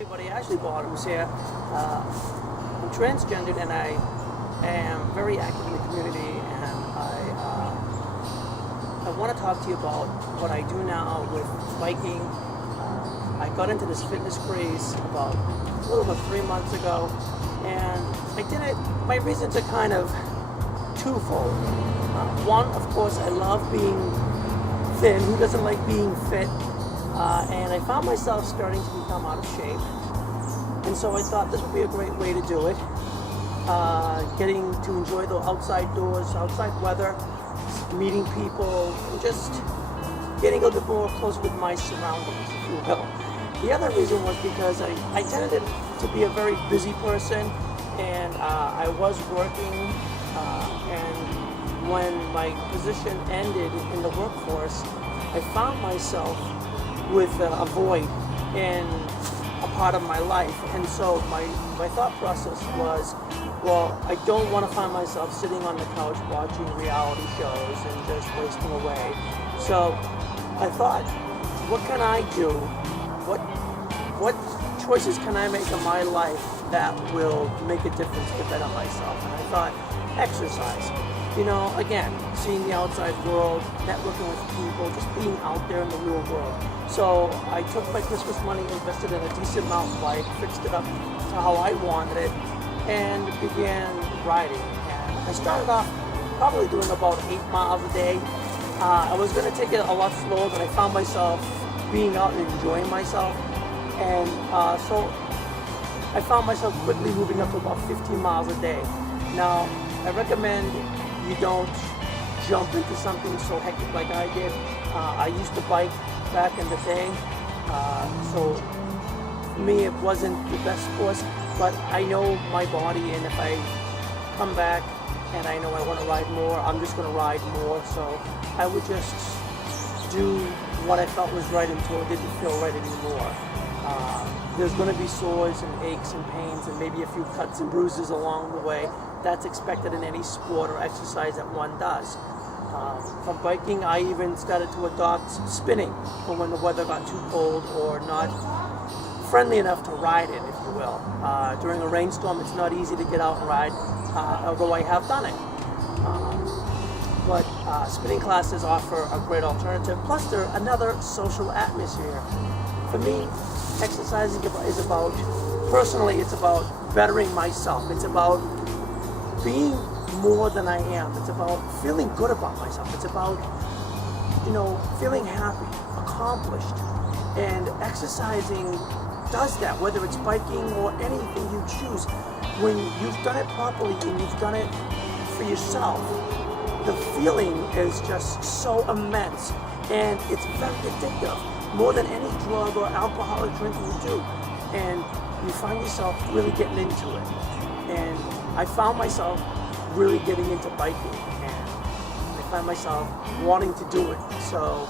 Everybody, Ashley Bottoms here. I'm transgendered and I am very active in the community, and I want to talk to you about what I do now with biking. I got into this fitness craze about a little over 3 months ago, and I did it. My reasons are kind of twofold. One, of course, I love being thin. Who doesn't like being fit? And I found myself starting to become out of shape. And so I thought this would be a great way to do it. Getting to enjoy the outside doors, outside weather, meeting people, and just getting a little bit more close with my surroundings, if you will. The other reason was because I tended to be a very busy person, and I was working, and when my position ended in the workforce, I found myself with a void in a part of my life. And so my thought process was, well, I don't want to find myself sitting on the couch watching reality shows and just wasting away. So I thought, what can I do? What choices can I make in my life that will make a difference to better myself? And I thought, exercise. Again, seeing the outside world, networking with people, just being out there in the real world. So I took my Christmas money, invested in a decent mountain bike, fixed it up to how I wanted it, and began riding. And I started off probably doing about 8 miles a day. I was going to take it a lot slower, but I found myself being out and enjoying myself. And so I found myself quickly moving up to about 15 miles a day. Now, I recommend you don't jump into something so hectic like I did. I used to bike back in the day, so for me it wasn't the best course, but I know my body, and if I come back and I know I want to ride more, I'm just going to ride more. So I would just do what I felt was right until it didn't feel right anymore. There's going to be sores and aches and pains and maybe a few cuts and bruises along the way. That's expected in any sport or exercise that one does. From biking, I even started to adopt spinning for when the weather got too cold or not friendly enough to ride in, if you will. During a rainstorm, it's not easy to get out and ride, although I have done it. But spinning classes offer a great alternative. Plus, they're another social atmosphere. For me, exercising is about, personally, it's about bettering myself. It's about being more than I am. It's about feeling good about myself. It's about, feeling happy, accomplished. And exercising does that, whether it's biking or anything you choose. When you've done it properly and you've done it for yourself, the feeling is just so immense, and it's very addictive, more than any drug or alcoholic drink will do. And you find yourself really getting into it. And I found myself really getting into biking, and I find myself wanting to do it. So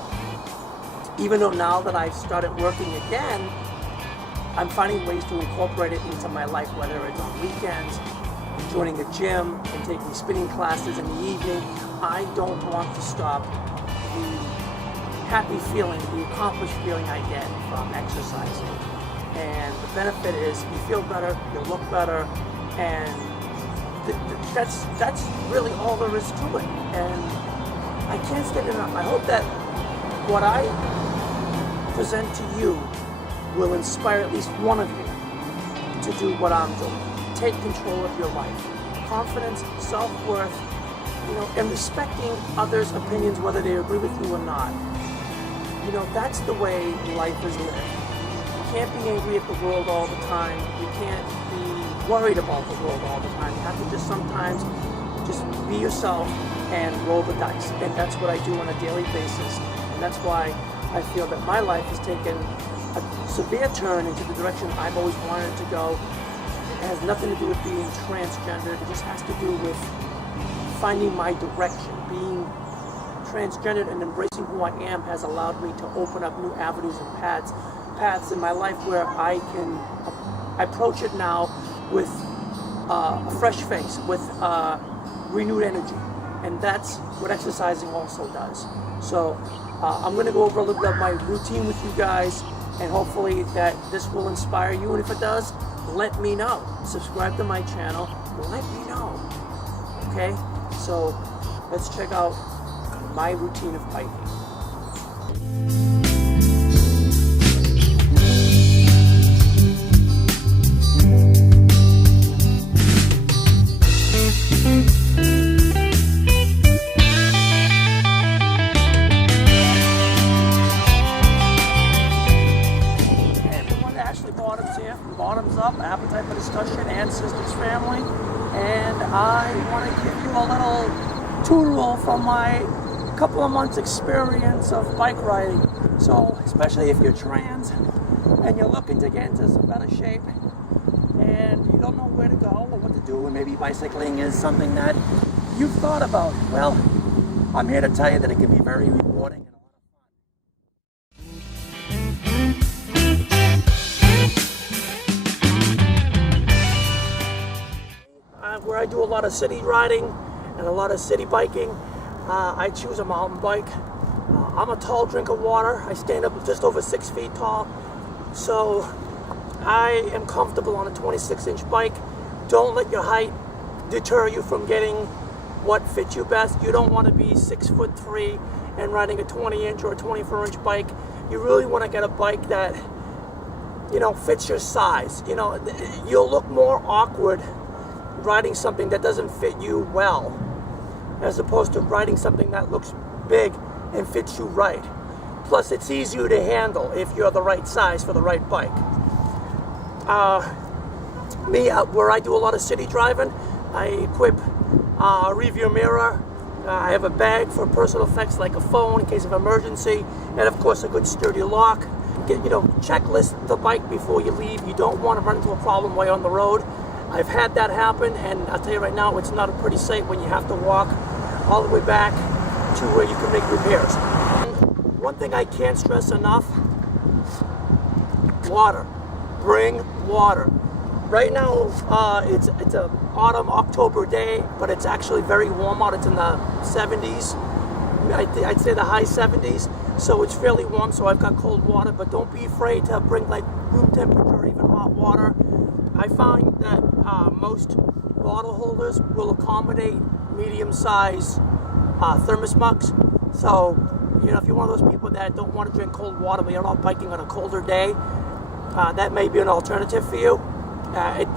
even though now that I've started working again, I'm finding ways to incorporate it into my life, whether it's on weekends, joining a gym, and taking spinning classes in the evening. I don't want to stop the happy feeling, the accomplished feeling I get from exercising. And the benefit is you feel better, you look better, and that's really all there is to it. And I can't state it enough. I hope that what I present to you will inspire at least one of you to do what I'm doing. Take control of your life. Confidence, self-worth, and respecting others' opinions, whether they agree with you or not. That's the way life is lived. You can't be angry at the world all the time. You can't be worried about the world all the time. You have to just sometimes just be yourself and roll the dice. And that's what I do on a daily basis. And that's why I feel that my life has taken a severe turn into the direction I've always wanted it to go. It has nothing to do with being transgender. It just has to do with finding my direction. Being transgender and embracing who I am has allowed me to open up new avenues and paths in my life where I can approach it now with a fresh face, with renewed energy. And that's what exercising also does. So I'm going to go over a little bit of my routine with you guys. and hopefully that this will inspire you. And if it does, let me know. Subscribe to my channel. Let me know. Okay? So let's check out my routine of biking. Bottoms Up, Appetite for Discussion and Sisters Family, and I want to give you a little tutorial from my couple of months experience of bike riding. So especially if you're trans and you're looking to get into some better shape and you don't know where to go or what to do, and maybe bicycling is something that you've thought about, well, I'm here to tell you that it can be very rewarding. Where I do a lot of city riding and a lot of city biking, I choose a mountain bike. I'm a tall drink of water. I stand up just over 6 feet tall, so I am comfortable on a 26-inch bike. Don't let your height deter you from getting what fits you best. You don't want to be 6'3" and riding a 20-inch or a 24-inch bike. You really want to get a bike that, you know, fits your size. You know, you'll look more awkward riding something that doesn't fit you well, as opposed to riding something that looks big and fits you right. Plus, it's easier to handle if you're the right size for the right bike. Where I do a lot of city driving, I equip a rear mirror. I have a bag for personal effects like a phone in case of emergency, and of course a good sturdy lock. Checklist the bike before you leave. You don't want to run into a problem while you're on the road. I've had that happen, and I'll tell you right now, it's not a pretty sight when you have to walk all the way back to where you can make repairs. One thing I can't stress enough, water. Bring water. Right now, it's an autumn, October day, but it's actually very warm out. It's in the 70s. I'd say the high 70s, so it's fairly warm, so I've got cold water, but don't be afraid to bring like room temperature or even hot water. I find that most bottle holders will accommodate medium-sized thermos mugs. So, if you're one of those people that don't want to drink cold water, but you're not biking on a colder day, that may be an alternative for you.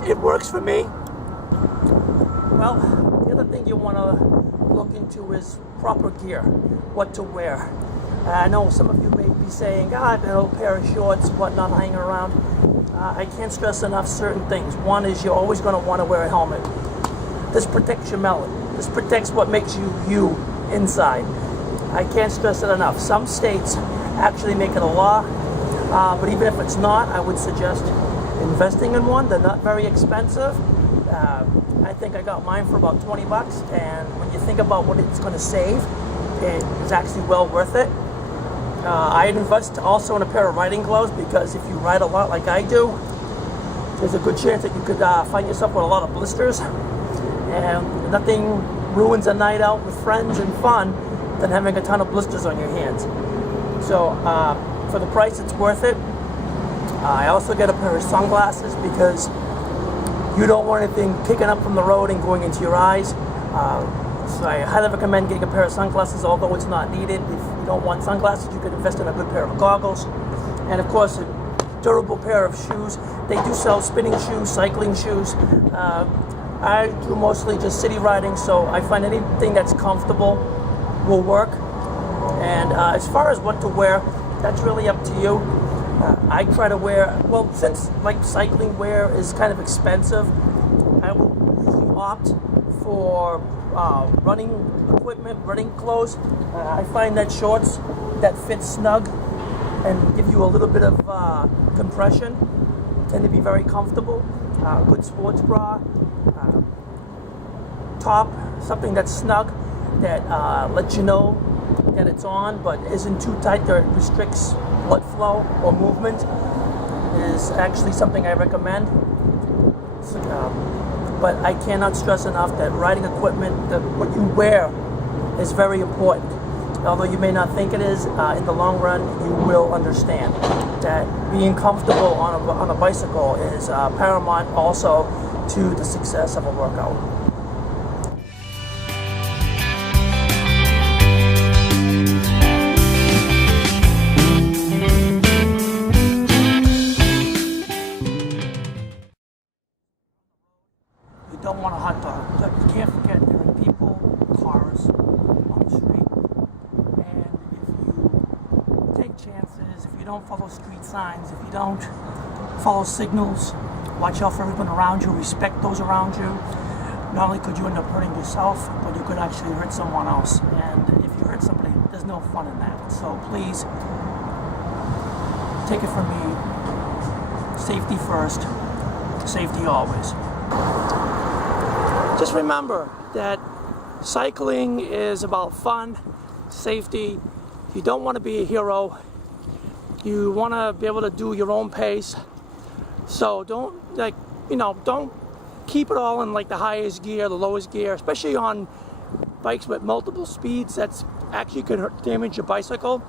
It works for me. Well, the other thing you want to look into is proper gear, what to wear. I know some of you may be saying, I have an old pair of shorts, whatnot, hanging around. I can't stress enough certain things. One is you're always going to want to wear a helmet. This protects your melon. This protects what makes you inside. I can't stress it enough. Some states actually make it a law, but even if it's not, I would suggest investing in one. They're not very expensive. I think I got mine for about 20 bucks, and when you think about what it's going to save, it is actually well worth it. I'd invest also in a pair of riding gloves, because if you ride a lot like I do, there's a good chance that you could find yourself with a lot of blisters, and nothing ruins a night out with friends and fun than having a ton of blisters on your hands. So for the price, it's worth it. I also get a pair of sunglasses because you don't want anything kicking up from the road and going into your eyes. So I highly recommend getting a pair of sunglasses, although it's not needed. If you don't want sunglasses, you could invest in a good pair of goggles. And of course, a durable pair of shoes. They do sell spinning shoes, cycling shoes. I do mostly just city riding, so I find anything that's comfortable will work. And as far as what to wear, that's really up to you. I try to wear, well, since like cycling wear is kind of expensive, I will usually opt for running equipment, running clothes. I find that shorts that fit snug and give you a little bit of compression tend to be very comfortable. Good sports bra, top, something that's snug that lets you know that it's on but isn't too tight that it restricts blood flow or movement, is actually something I recommend. But I cannot stress enough that riding equipment, what you wear, is very important. although you may not think it is, in the long run, you will understand that being comfortable on a bicycle is paramount also to the success of a workout. You don't want a hot dog, but you can't forget there are people, cars on the street, and if you take chances, if you don't follow street signs, if you don't follow signals, watch out for everyone around you, respect those around you, not only could you end up hurting yourself, but you could actually hurt someone else. And if you hurt somebody, there's no fun in that. So please, take it from me, safety first, safety always. Just remember that cycling is about fun, safety. You don't want to be a hero. You want to be able to do your own pace. So don't don't keep it all in like the highest gear, the lowest gear, especially on bikes with multiple speeds. That's actually could damage your bicycle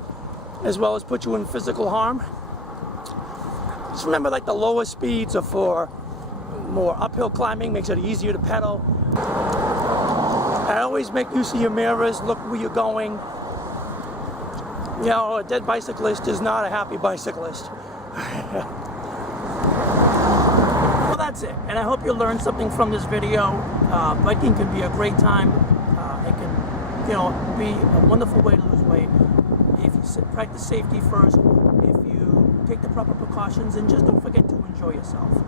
as well as put you in physical harm. Just remember, like, the lowest speeds are for more uphill climbing, makes it easier to pedal. And always make use of your mirrors, look where you're going. You know, a dead bicyclist is not a happy bicyclist. Well, that's it. And I hope you learned something from this video. Biking can be a great time. It can, be a wonderful way to lose weight if you practice safety first, if you take the proper precautions, and just don't forget to enjoy yourself.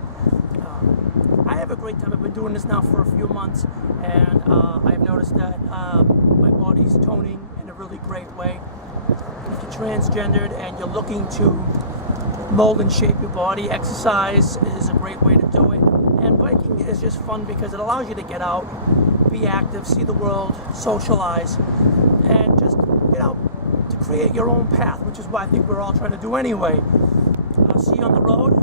I have a great time. I've been doing this now for a few months, and I've noticed that my body's toning in a really great way. If you're transgendered and you're looking to mold and shape your body, exercise is a great way to do it. And biking is just fun because it allows you to get out, be active, see the world, socialize, and just, to create your own path, which is what I think we're all trying to do anyway. I'll see you on the road.